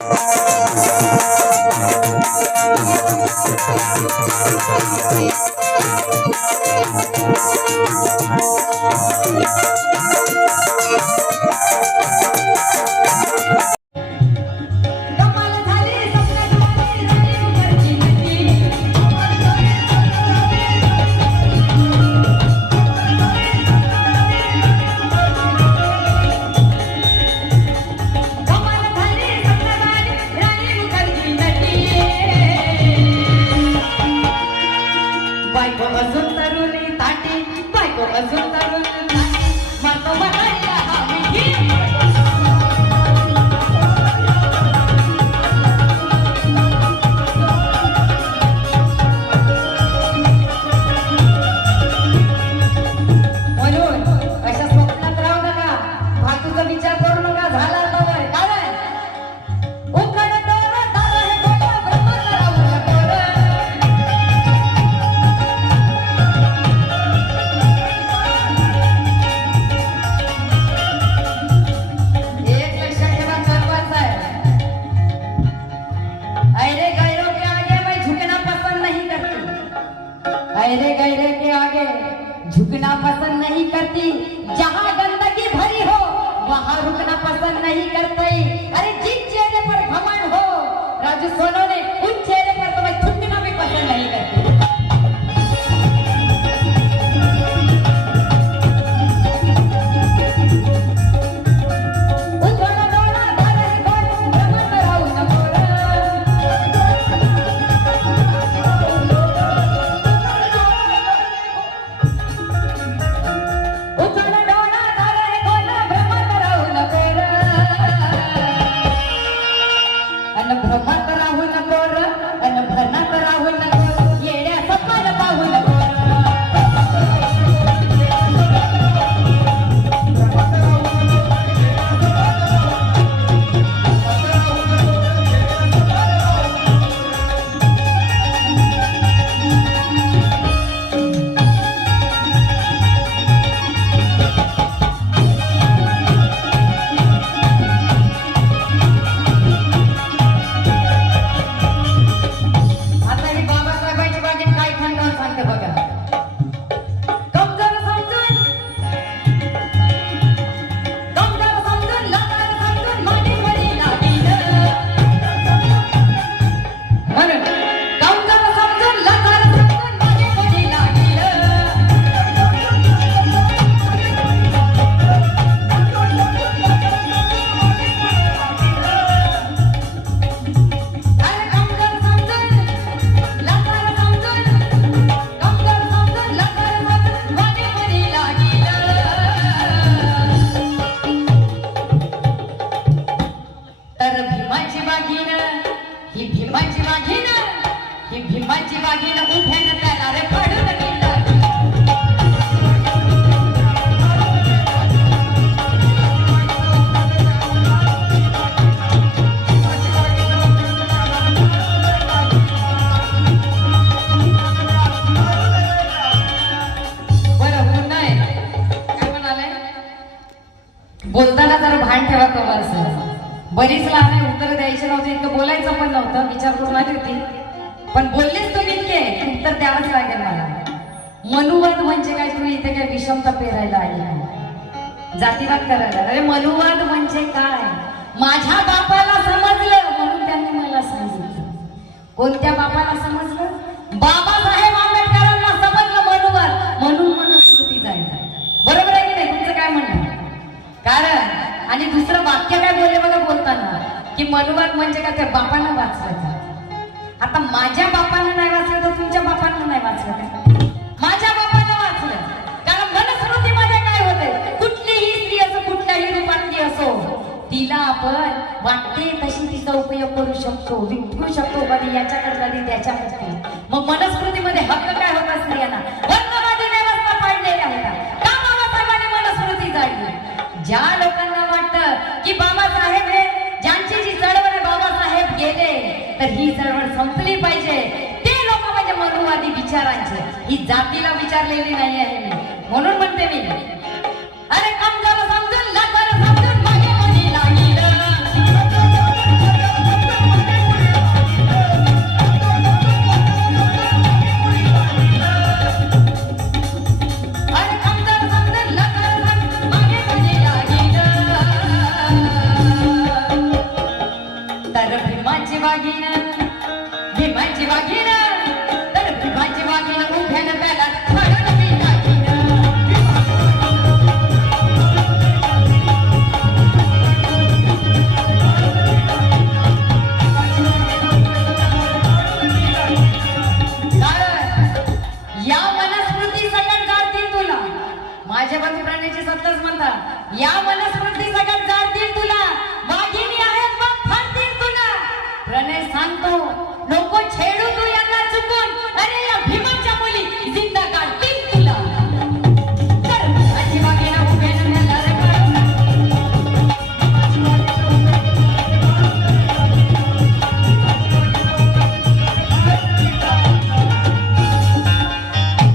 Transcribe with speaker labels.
Speaker 1: कमाल गहरे गहरे के आगे झुकना पसंद नहीं करती। जहाँ गंदगी भरी हो वहाँ रुकना पसंद नहीं करती। अरे जिस चेहरे पर घमंड भीमाची बागीन ही भीमाची बागीन ही भीमाची बागीन उभ्यानं त्याला रे पडून गेला. बोलताना जरा भान ठेवा कमाल बरीच लहान आहे उत्तर द्यायचे नव्हते इतकं बोलायचं पण नव्हतं विचार करून आली होती. पण बोललीच तू इतके उत्तर द्यावंच लागेल मला. मनुवाद म्हणजे काय? तुम्ही इथे काय विषमता पेरायला आली जातीवाद करायला. अरे मनुवाद म्हणजे काय? माझ्या बापाला समजलं म्हणून त्यांनी मला सांगितलं. कोणत्या बापाला समजलं? बाबासाहेब आंबेडकरांना समजलं मनुवाद म्हणून मनस्मृती जायचं बरोबर आहे की नाही? तुमचं काय म्हणणं? कारण आणि दुसरं वाक्य काय बोलले की मनुवाद म्हणजे का त्या बापानं वाचलं आता माझ्या बापानं नाही वाचलं तर तुमच्या बापानं नाही वाचलं का? माझ्या बापानं वाचलं. कारण मनस्मृतीमध्ये काय होते कुठलीही स्त्री असो कुठल्याही रूपातली असो तिला आपण वाटते तशी तिचा उपयोग करू शकतो विठू शकतो कधी याच्याकडे कधी त्याच्याकडे मग मनस्मृतीमध्ये तर ही चळवळ संपली पाहिजे. ते लोक म्हणजे मनुवादी विचारांचे. ही जातीला विचारलेली नाही आहे म्हणून म्हणते मी. अरे कमजोर समजून लाचार समजून या वनस्पती